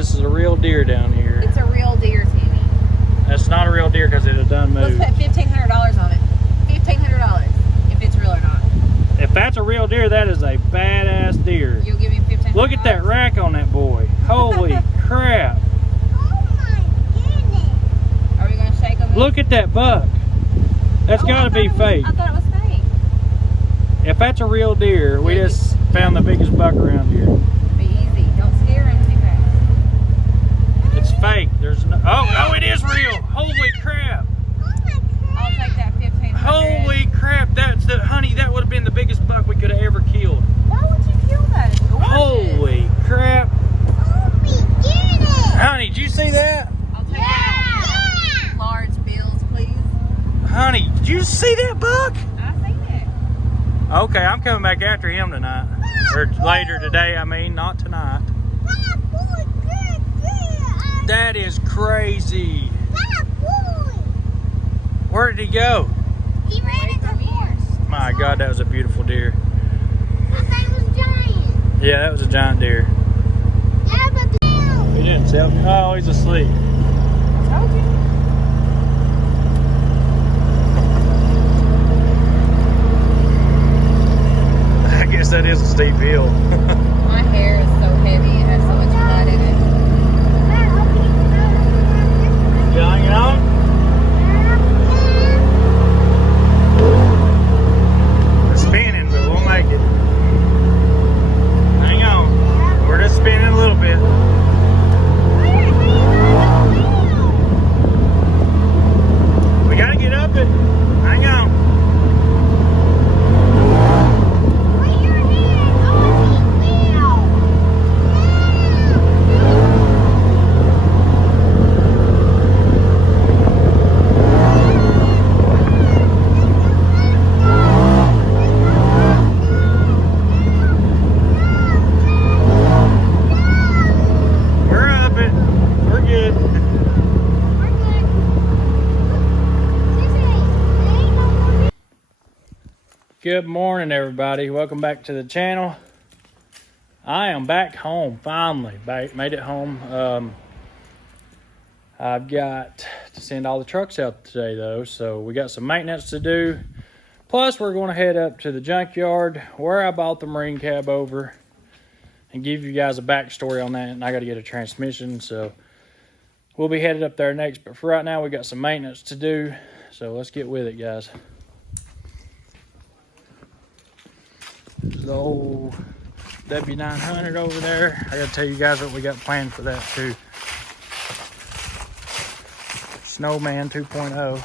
this is a real deer down here. It's a real deer, Timmy. That's not a real deer because it had done moved. Let's put $1,500 on it. $1,500 if it's real or not. If that's a real deer, that is a badass deer. You'll give me $1,500. Look at that rack on that boy. Holy crap. Oh my goodness. Are we going to shake them? Look at that buck. That's got to be fake. I thought it was fake. If that's a real deer, we just found the biggest buck around here. Be easy. Don't scare him too fast. It's fake. There's no. Oh, it is real. Holy crap. I'll take that $1,500. Holy crap. That's the honey. That would have been the biggest buck we could have ever killed. Why would you kill that? Holy crap. Oh my goodness. Honey, did you see that? I'll take that. Large bills, please. Honey, did you see that buck? I seen it. Okay, I'm coming back after him tonight. Or later today, I mean, not tonight. That is crazy. Where did he go? He ran at the horse. My God, that was a beautiful deer. I thought it was giant. Yeah, that was a giant deer. Yeah, but He didn't tell me. Oh, he's asleep. I told you. I guess that is a steep hill. My hair is so heavy. It has so much blood in it. You hanging on? We're spinning, but we'll make it. Hang on. We're just spinning a little bit. We gotta get up it. Hang on. Good morning, everybody. Welcome back to the channel. I am back home, finally. Made it home. I've got to send all the trucks out today, though, so we got some maintenance to do. Plus, we're going to head up to the junkyard where I bought the Marine Cabover and give you guys a backstory on that. And I got to get a transmission, so we'll be headed up there next. But for right now, we got some maintenance to do, so let's get with it, guys. There's the old W900 over there. I gotta tell you guys what we got planned for that too. Snowman 2.0.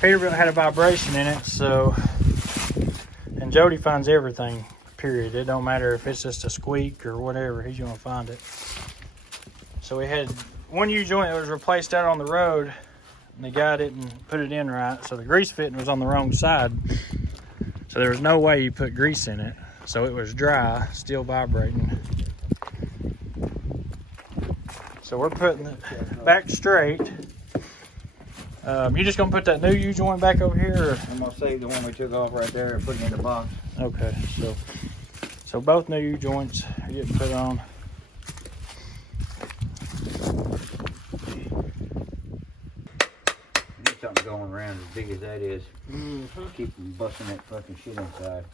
Peterbilt had a vibration in it, so, and Jody finds everything, period. It don't matter if it's just a squeak or whatever, he's gonna find it. So we had one U-joint that was replaced out on the road, and the guy didn't put it in right, so the grease fitting was on the wrong side. So there was no way you put grease in it. So it was dry, still vibrating. So we're putting it back straight. You just gonna put that new U-joint back over here? Or? I'm gonna save the one we took off right there and put it in the box. Okay, so both new U-joints are getting put on. Something going around as big as that is. Keep from busting that fucking shit inside.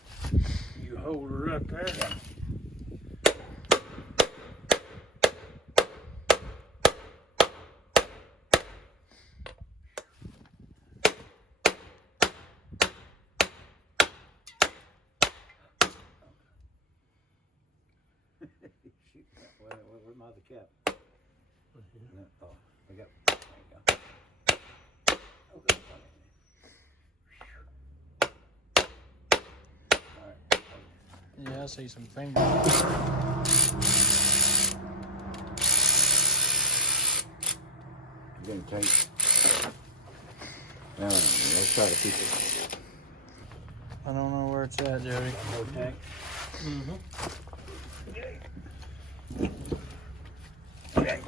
You hold her up there. Where's my other cap? Oh, I got. Yeah, I see some fingers. I'm gonna take. Let's try to keep it. I don't know where it's at, Jody. Okay. Okay.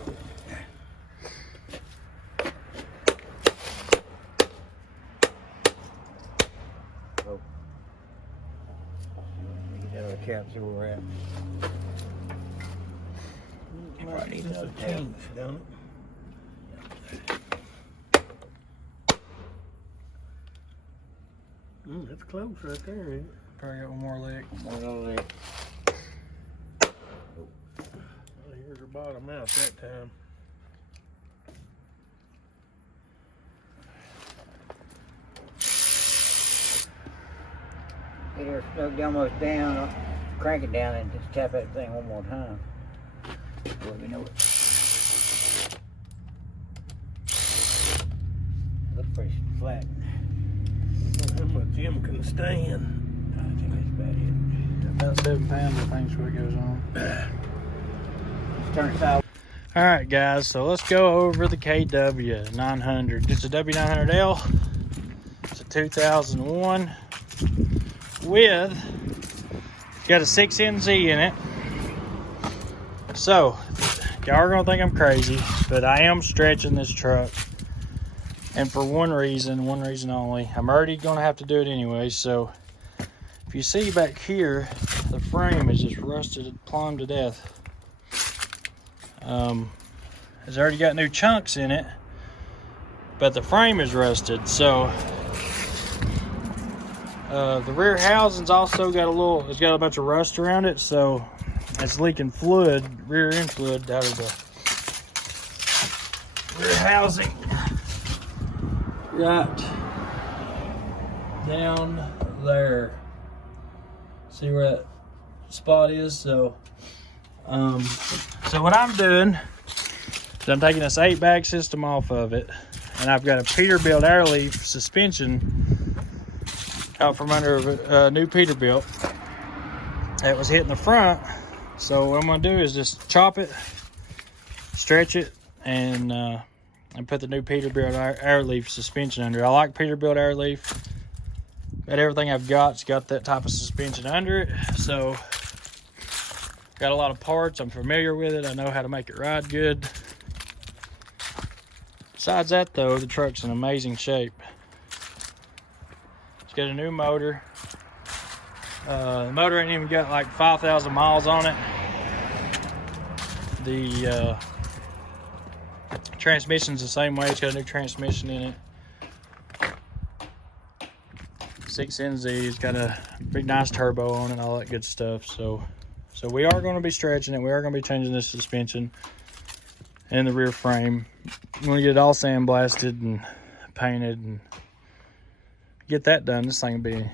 Oh. caps where we're at. Might need another change, don't it? That's close right there, ain't it? Probably got one more lick. Well, here's her bottom out that time. Get her snugged almost down, I'll crank it down and just tap that thing one more time. Let me know it. Looks pretty flat. How much Jim can stand. I think that's about it. About 7 pounds, I think, is what goes on. Let's turn it south. All right, guys, so let's go over the KW 900. It's a W900L. It's a 2001 with, got a 6NZ in it. So, y'all are gonna think I'm crazy, but I am stretching this truck. And for one reason only. I'm already gonna have to do it anyway, so if you see back here, the frame is just rusted plumb to death. It's already got new chunks in it, but the frame is rusted. So the rear housing's also got it's got a bunch of rust around it, so it's leaking fluid, rear end fluid out of the rear housing. Right down there. See where that spot is? So what I'm doing is I'm taking this 8-bag system off of it, and I've got a Peterbilt Airleaf suspension out from under a new Peterbilt that was hitting the front. So what I'm gonna do is just chop it, stretch it, and put the new Peterbilt Airleaf suspension under. I like Peterbilt Airleaf. But everything I've got's got that type of suspension under it. So got a lot of parts. I'm familiar with it. I know how to make it ride good. Besides that, though, the truck's in amazing shape. It's got a new motor. The motor ain't even got like 5,000 miles on it. The transmission's the same way. It's got a new transmission in it. 6NZ. It's got a big nice turbo on it and all that good stuff. So we are going to be stretching it. We are going to be changing this suspension and the rear frame. I'm going to get it all sandblasted and painted and get that done. This thing will be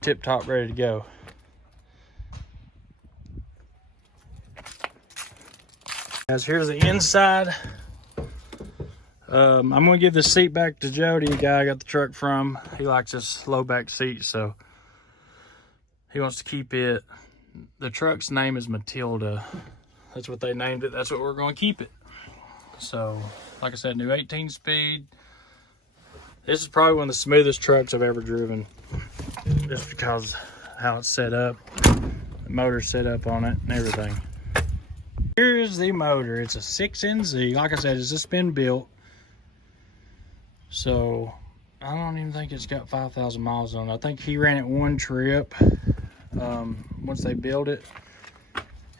tip top ready to go. Guys, here's the inside. I'm going to give the seat back to Jody, the guy I got the truck from. He likes this low back seat, so he wants to keep it. The truck's name is Matilda. That's what they named it. That's what we're going to keep it. So, like I said, new 18 speed. This is probably one of the smoothest trucks I've ever driven, just because how it's set up. The motor's set up on it and everything. Here's the motor. It's a 6NZ. Like I said, it's just been built. So I don't even think it's got 5,000 miles on it. I think he ran it one trip once they built it.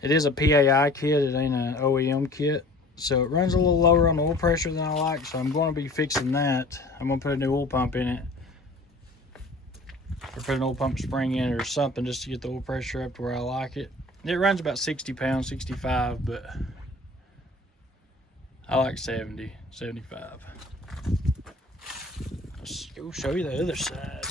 It is a PAI kit. It ain't an OEM kit. So it runs a little lower on oil pressure than I like. So I'm going to be fixing that. I'm going to put a new oil pump in it. Or put an oil pump spring in it or something just to get the oil pressure up to where I like it. It runs about 60 pounds, 65, but I like 70, 75. Let's go show you the other side.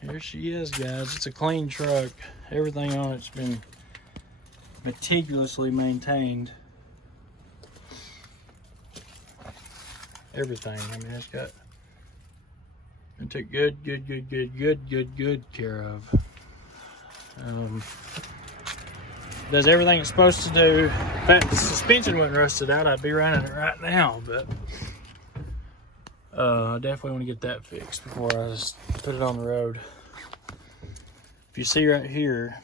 Here she is, guys. It's a clean truck. Everything on it's been meticulously maintained. Everything. I mean, it's got been took good care of. Does everything it's supposed to do. In fact, the suspension wasn't rusted out, I'd be running it right now, but I definitely want to get that fixed before I just put it on the road. If you see right here,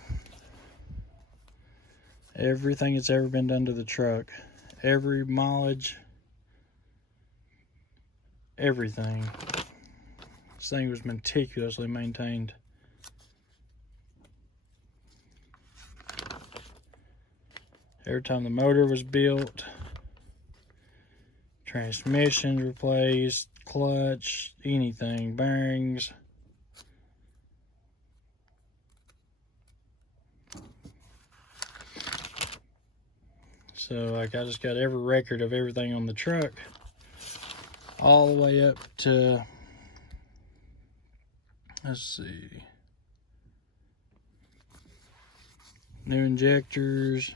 everything that's ever been done to the truck, every mileage, everything This thing was meticulously maintained. Every time the motor was built, transmission replaced, clutch, anything, bearings. So like I just got every record of everything on the truck, all the way up to, let's see, new injectors,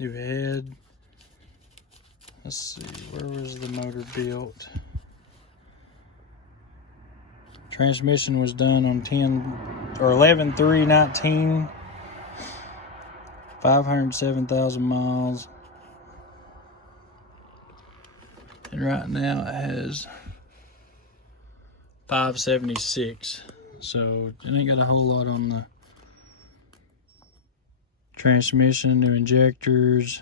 new head. Let's see, where was the motor built? Transmission was done on 11/3/19, 507,000 miles. And right now it has 576. So it ain't got a whole lot on the transmission, new injectors.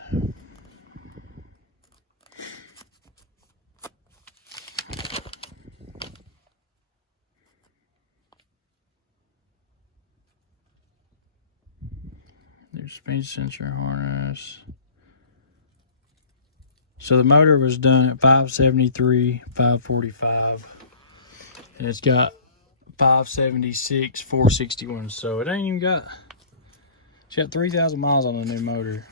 New speed sensor harness. So the motor was done at 573, 545. And it's got 576, 461. So it ain't even got, it's got 3,000 miles on the new motor.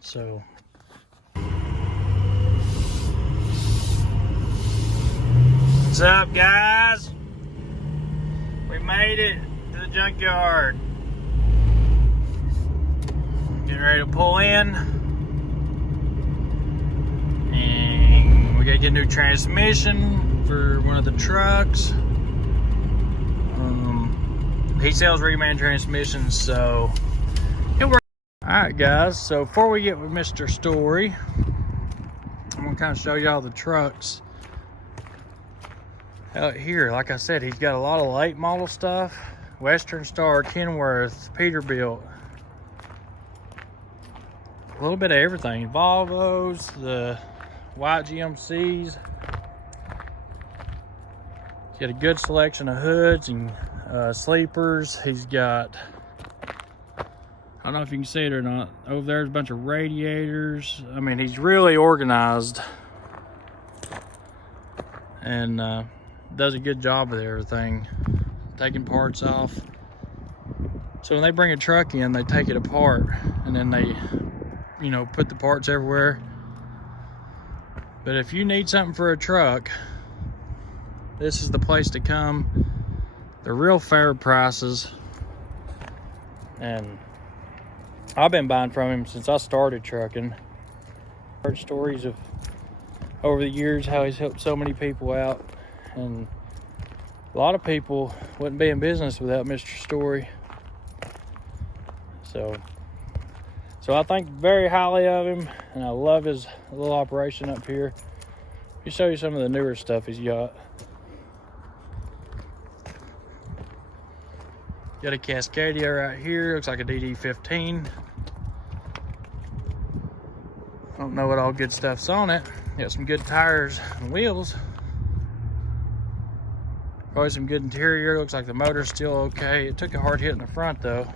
So what's up, guys? We made it to the junkyard. Getting ready to pull in. And we gotta get a new transmission for one of the trucks. He sells reman transmissions, so it works. Alright guys, so before we get with Mr. Story, I'm gonna kind of show y'all the trucks out here. Like I said, he's got a lot of late model stuff. Western Star, Kenworth, Peterbilt. A little bit of everything. Volvos, the white GMCs. He's got a good selection of hoods and sleepers. He's got, I don't know if you can see it or not, over there's a bunch of radiators. I mean, he's really organized and does a good job with everything, taking parts off. So when they bring a truck in, they take it apart and then they, you know, put the parts everywhere. But if you need something for a truck, this is the place to come. They're real fair prices, and I've been buying from him since I started trucking. Heard stories of over the years how he's helped so many people out, and a lot of people wouldn't be in business without Mr. Story. So I think very highly of him, and I love his little operation up here. Let me show you some of the newer stuff he's got. Got a Cascadia right here, looks like a DD15. Don't know what all good stuff's on it. Got some good tires and wheels. Probably some good interior, looks like the motor's still okay. It took a hard hit in the front though.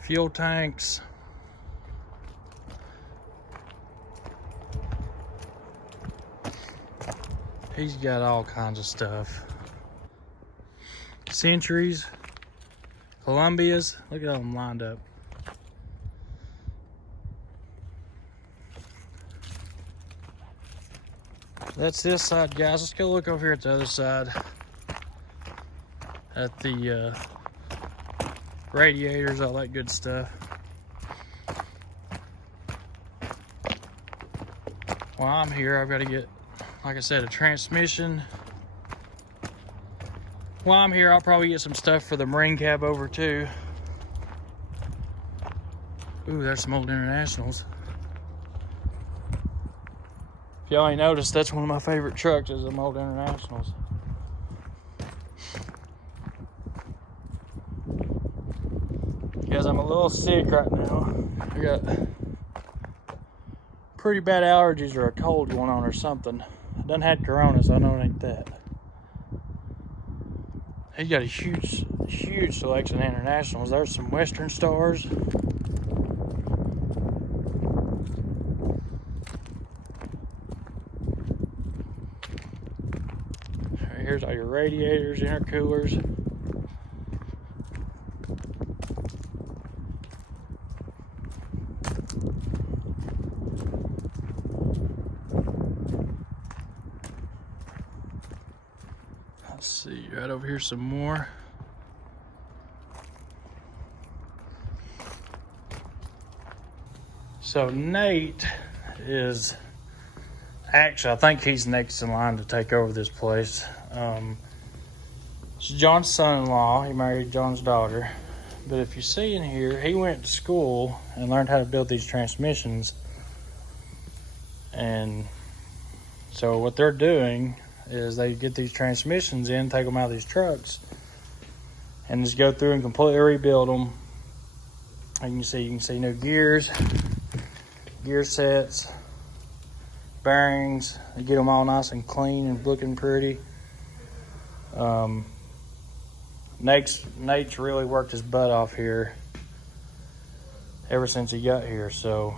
Fuel tanks. He's got all kinds of stuff. Centuries, Columbias, look at all them lined up. That's this side, guys. Let's go look over here at the other side. At the radiators, all that good stuff. While I'm here, I've got to get, like I said, a transmission. While I'm here, I'll probably get some stuff for the Marine Cabover too. Ooh, there's some old Internationals. If y'all ain't noticed, that's one of my favorite trucks is them old Internationals. I'm a little sick right now. I got pretty bad allergies or a cold going on or something. I done had corona, so I know it ain't that. He got a huge selection of internationals. There's some Western Stars. Here's all your radiators, intercoolers. Let's see, right over here some more. So Nate is actually, I think he's next in line to take over this place. It's John's son-in-law. He married John's daughter. But if you see in here, he went to school and learned how to build these transmissions. And so what they're doing is they get these transmissions in, take them out of these trucks, and just go through and completely rebuild them. And you can see new gears, gear sets, bearings. They get them all nice and clean and looking pretty. Nate's really worked his butt off here ever since he got here. So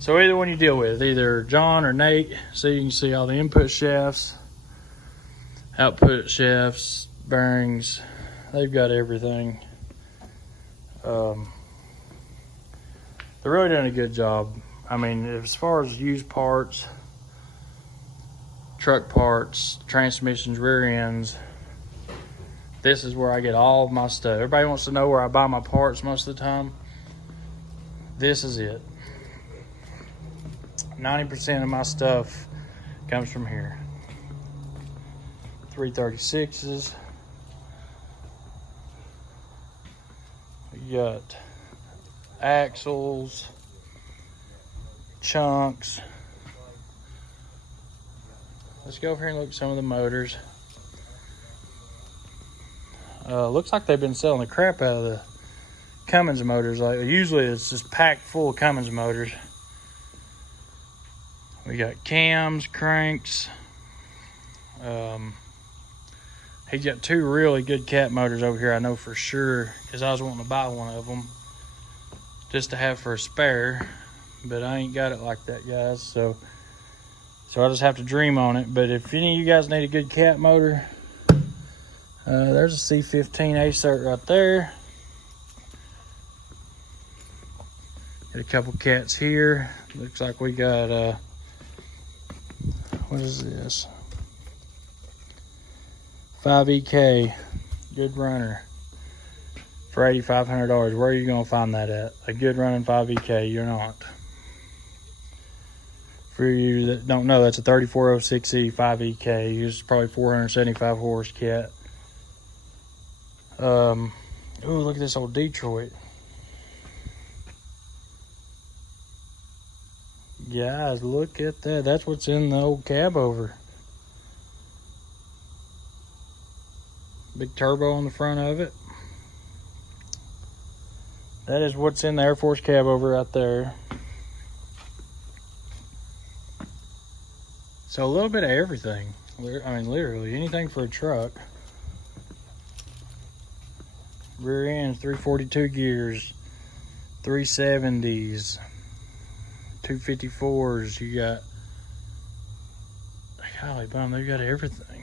either one you deal with, either John or Nate. So you can see all the input shafts, output shafts, bearings. They've got everything. They're really doing a good job. I mean, as far as used parts, truck parts, transmissions, rear ends, this is where I get all of my stuff. Everybody wants to know where I buy my parts most of the time. This is it. 90% of my stuff comes from here. 336s. We got axles, chunks. Let's go over here and look at some of the motors. Looks like they've been selling the crap out of the Cummins Motors. Like usually it's just packed full of Cummins Motors. We got cams, cranks. He's got two really good cat motors over here, I know for sure, because I was wanting to buy one of them just to have for a spare, but I ain't got it like that, guys. So I just have to dream on it. But if any of you guys need a good cat motor, there's a C15 A-cert right there. Got a couple cats here. Looks like we got, what is this? 5EK, good runner for $8,500. Where are you gonna find that at? A good running 5EK, you're not. For you that don't know, that's a 3406E 5EK. It's probably 475 horse cat. Oh, look at this old Detroit. Guys, look at that. That's what's in the old Cabover. Big turbo on the front of it. That is what's in the Air Force Cabover right there. So a little bit of everything. I mean, literally anything for a truck. Rear ends, 342 gears, 370s, 254s. You got, golly bum, they've got everything.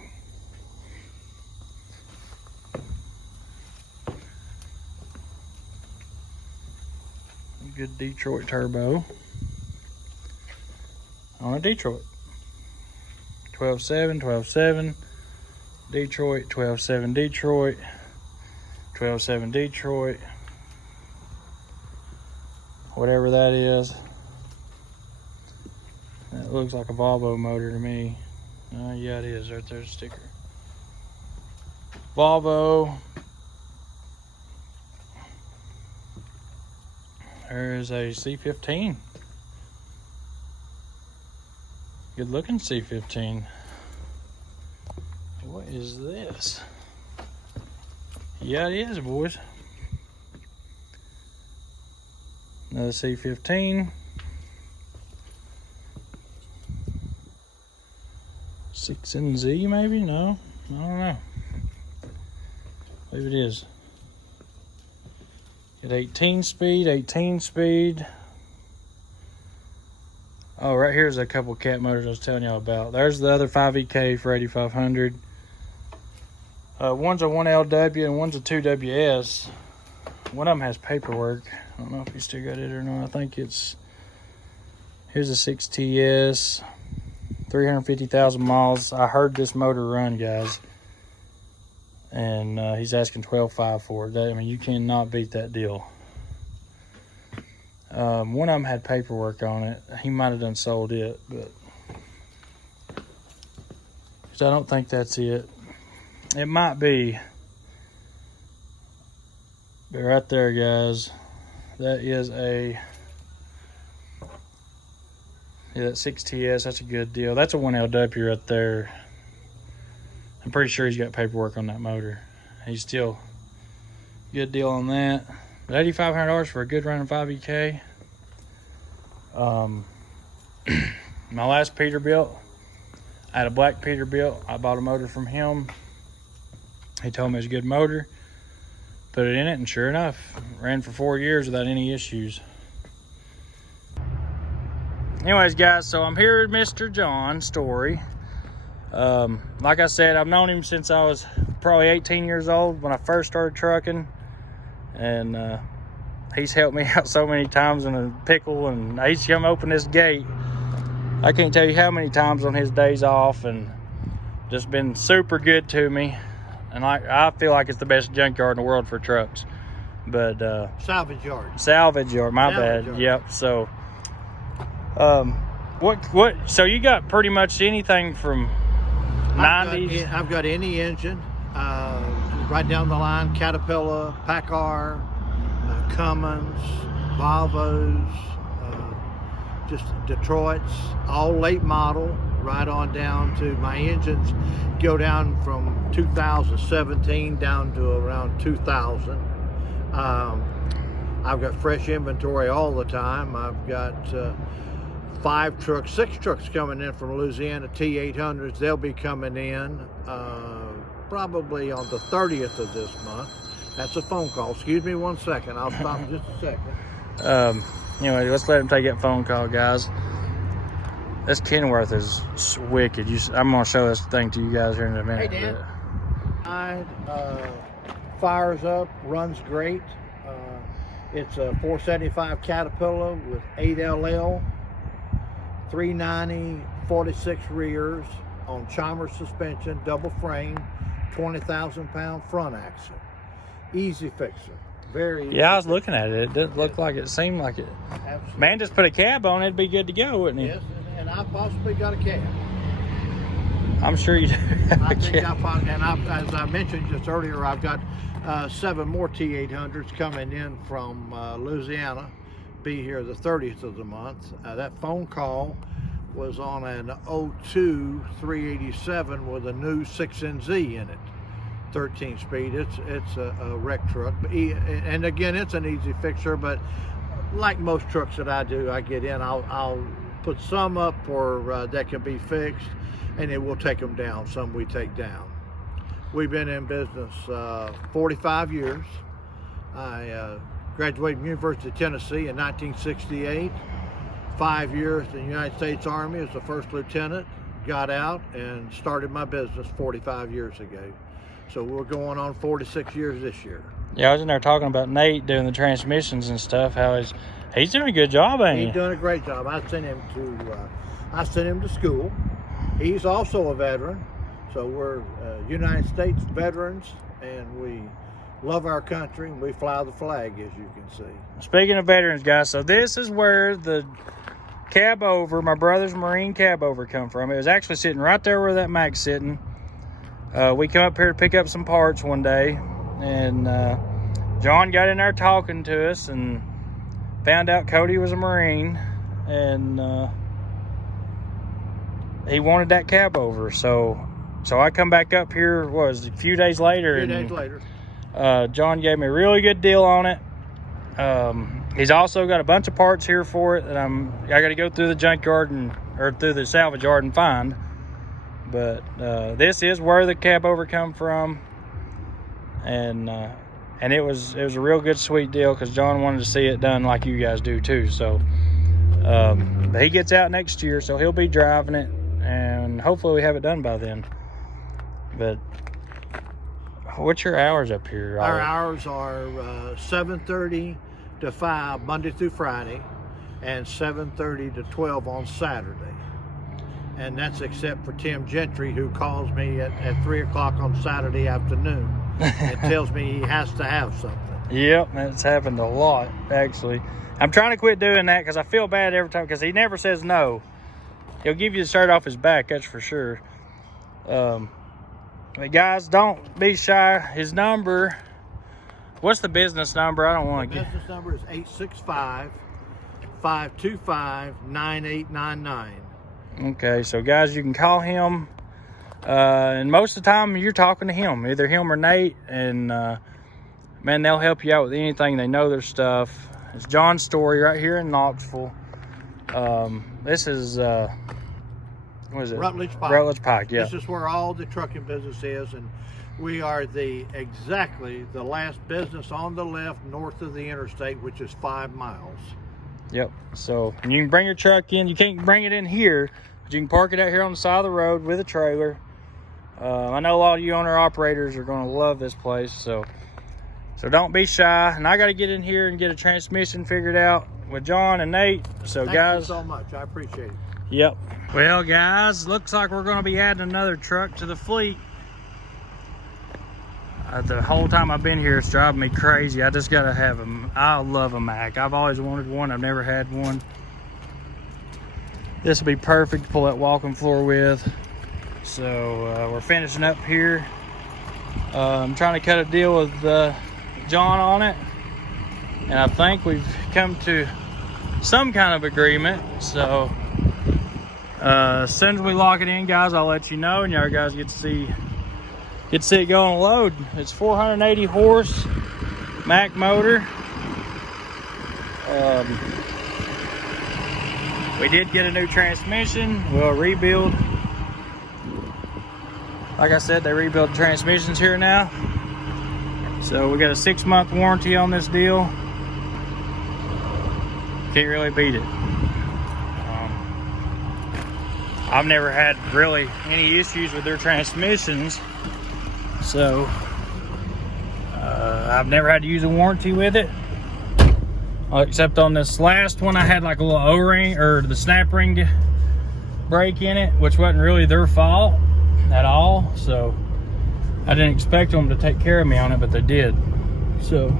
Good Detroit turbo on a Detroit. 12.7, 12.7, Detroit, 12.7 Detroit, 12.7 Detroit, whatever that is. That looks like a Volvo motor to me. Yeah, it is. Right there's a sticker. Volvo. There's a C15. Good looking C15. What is this? Yeah, it is, boys. Another C15. 6NZ maybe? No, I don't know. Maybe it is. Get 18 speed. Oh, right here's a couple cat motors I was telling y'all about. There's the other 5EK for 8500. One's a 1LW and one's a 2WS. One of them has paperwork. I don't know if he still got it or not. I think it's... Here's a 6TS. 350,000 miles. I heard this motor run, guys. And he's asking $12,500 for it. I mean, you cannot beat that deal. One of them had paperwork on it. He might have done sold it, but... I don't think that's it. It might be. But right there, guys, that is a... Yeah, that 6TS, that's a good deal. That's a 1LW right there. I'm pretty sure he's got paperwork on that motor. He's still good deal on that. But $8,500 for a good running 5EK. My last Peterbilt, I had a black Peterbilt. I bought a motor from him. He told me it was a good motor. Put it in it, and sure enough, ran for 4 years without any issues. Anyways, guys, so I'm here at Mr. John's story. Like I said, I've known him since I was probably 18 years old when I first started trucking. And he's helped me out so many times in a pickle, and I used to come open this gate. I can't tell you how many times on his days off, and just been super good to me. And I feel like it's the best junkyard in the world for trucks. But Salvage yard. Salvage yard, my Salvage bad. yard. Yep. So so you got pretty much anything from 90s? I've got any engine, right down the line, Caterpillar, Packard, Cummins, Volvos, just Detroit's, all late model, right on down to my engines go down from 2017 down to around 2000. I've got fresh inventory all the time. I've got 6 trucks coming in from Louisiana, T800s. They'll be coming in probably on the 30th of this month. That's a phone call. Excuse me 1 second. I'll stop in just a second. Anyway, let's let him take that phone call, guys. This Kenworth is wicked. I'm going to show this thing to you guys here in a minute. Hey, Dan. Fires up, runs great. It's a 475 Caterpillar with 8LL, 390, 46 rears on Chalmers suspension, double frame, 20,000-pound front axle. Easy fixer. Very easy. Yeah, I was looking at it. It didn't look like it. Seemed like it. Absolutely. Man, just put a cab on it, it'd be good to go, wouldn't it? Yes, and I possibly got a cab. I'm sure you do. I think as I mentioned just earlier, I've got 7 more T800s coming in from Louisiana. Be here the 30th of the month. That phone call was on an 02 387 with a new 6NZ in it, 13 speed. It's a wreck truck, and again, it's an easy fixer. But like most trucks that I do, I get in, I'll put some up for that can be fixed, and then we'll take them down. Some we take down. We've been in business 45 years. I graduated from University of Tennessee in 1968. 5 years in the United States Army as the first lieutenant. Got out and started my business 45 years ago. So we're going on 46 years this year. Yeah, I was in there talking about Nate doing the transmissions and stuff. How he's doing a good job, ain't he? He's doing a great job. I sent him to school. He's also a veteran. So we're United States veterans, and we love our country, and we fly the flag, as you can see. Speaking of veterans, guys, so this is where the Cabover, my brother's Marine Cabover, come from. It was actually sitting right there where that Mac's sitting. We come up here to pick up some parts one day, and John got in there talking to us and found out Cody was a Marine, and he wanted that Cabover. So I come back up here, a few days later. John gave me a really good deal on it. He's also got a bunch of parts here for it that I got to go through the junkyard or through the salvage yard and find. But this is where the Cabover come from, and it was a real good sweet deal because John wanted to see it done like you guys do too. So but he gets out next year, so he'll be driving it, and hopefully we have it done by then. But what's your hours up here? Our hours are 7:30 to 5 Monday through Friday, and 7:30 to 12 on Saturday. And that's except for Tim Gentry, who calls me at 3 o'clock on Saturday afternoon and tells me he has to have something. Yep, that's happened a lot, actually. I'm trying to quit doing that because I feel bad every time, because he never says no. He'll give you the shirt off his back, that's for sure. But guys, don't be shy. His number, what's the business number? I don't want to get. The business number is 865-525-9899. Okay, so guys, you can call him, and most of the time you're talking to him, either him or Nate, and man, they'll help you out with anything. They know their stuff. It's John's Story right here in Knoxville. This is what is it? Rutledge Pike. Rutledge Pike, yeah. This is where all the trucking business is, and we are exactly the last business on the left north of the interstate, which is 5 miles. Yep. So you can bring your truck in. You can't bring it in here, but you can park it out here on the side of the road with a trailer. I know a lot of you owner-operators are going to love this place, so don't be shy. And I got to get in here and get a transmission figured out with John and Nate. So Thank guys, you so much. I appreciate it. Yep. Well, guys, looks like we're going to be adding another truck to the fleet. The whole time I've been here, it's driving me crazy. I just got to have them. I love a Mack. I've always wanted one. I've never had one. This will be perfect to pull that walking floor with. So we're finishing up here. I'm trying to cut a deal with John on it. And I think we've come to some kind of agreement. So as soon as we lock it in, guys, I'll let you know, and y'all guys get to see it go on a load. It's 480 horse Mack motor. We did get a new transmission. We'll rebuild. Like I said, they rebuild transmissions here now. So we got a 6-month warranty on this deal. Can't really beat it. I've never had really any issues with their transmissions, so I've never had to use a warranty with it, except on this last one I had like a little O-ring or the snap ring break in it, which wasn't really their fault at all, so I didn't expect them to take care of me on it, but they did. So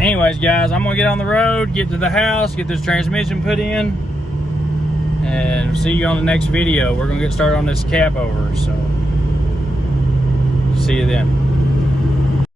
anyways, guys, I'm gonna get on the road, get to the house, get this transmission put in, and see you on the next video. We're gonna get started on this Cabover, so see you then.